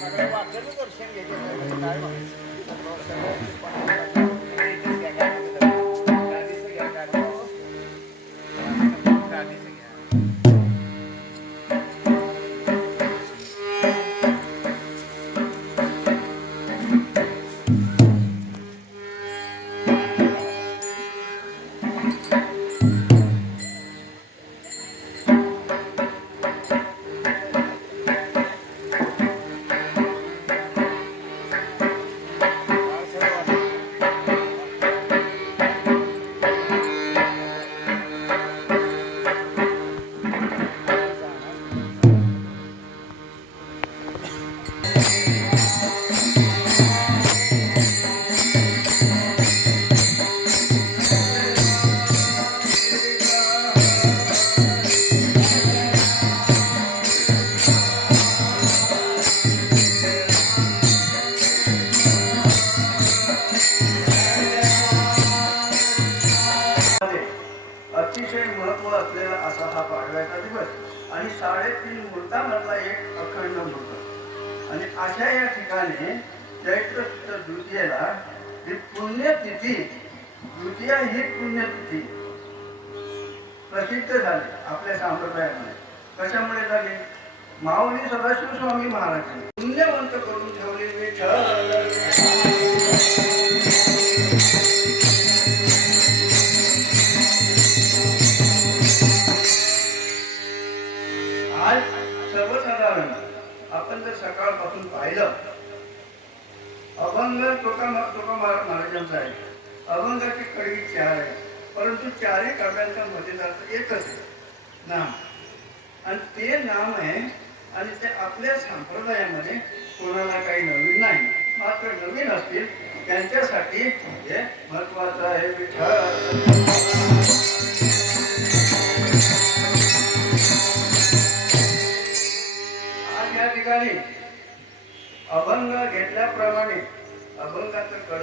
वाक्याचं दर्शन घेते काय अतिशय महत्त्व असलेला असा हा पाडव्याचा दिवस. आणि साडेतीन मृतामधला एक अखंड अशा या ठिकाणी चैत्र शुद्ध द्वितीयेला ही पुण्यतिथी द्वितीय ही पुण्यतिथी प्रसिद्ध झाली आपल्या संप्रदायामध्ये. कशामुळे झाली? माऊली सदाशिव स्वामी महाराजांनी पुण्यवंत करून ठेवले विठ्ठल आपण जर सकाळपासून पाहिलं अभंग तुका महाराजांचा आहे. अभंगाची कडवी चार आहे. परंतु चारही काव्यांचा मध्येदार्थ एकच आहे. नाम. आणि ते नाम आहे आणि ते आपल्या संप्रदायामध्ये कोणाला काही नवीन नाही. मात्र नवीन असतील त्यांच्यासाठी हे महत्वाचं आहे. विठ्ठल ठिकाणी अभंग घेतल्याप्रमाणे अभंगाचं कळ